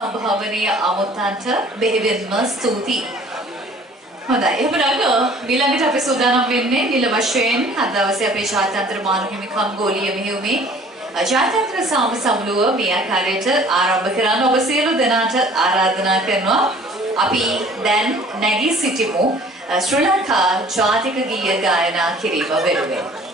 භාවනීය අමුත්තන්ට බෙහෙවින්ම ස්තුතියි. හොඳයි. එහෙනම් ඊළඟට අපි සූදානම් වෙන්නේ නිල වශයෙන් අද දවසේ අපේ ජාත්‍යන්තර මානව හිමිකම් ගෝලීය මෙහෙයුමේ ජාත්‍යන්තර සාම සමුළුව මේ ආකාරයට ආරම්භ කරන්න ඔබ සියලු දෙනාට ආරාධනා කරනවා. අපි දැන් නැගී සිටිමු ශ්‍රී ලංකා ජාතික ගීය ගායනා කිරීම වෙනුවෙන්.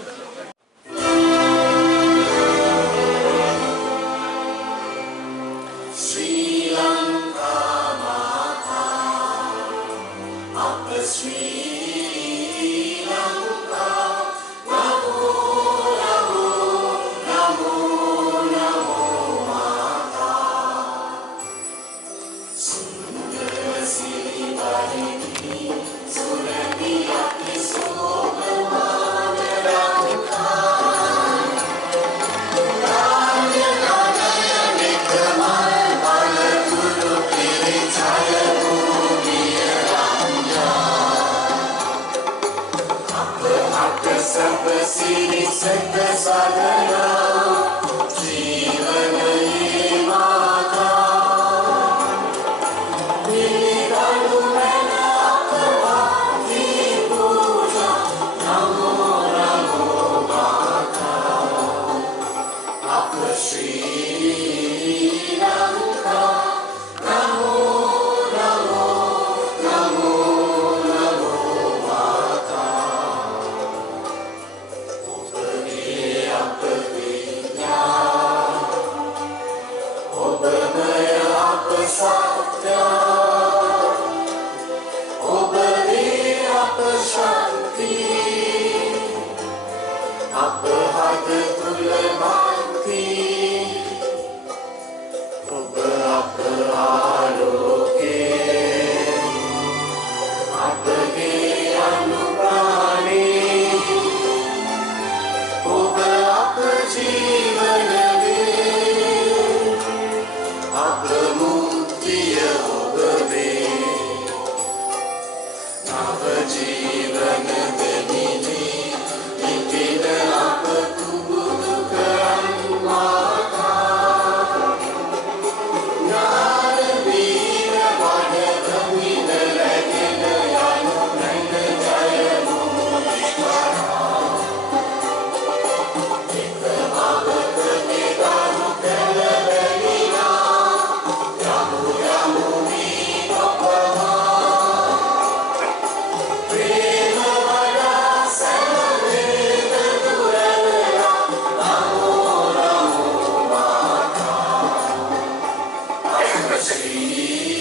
Shri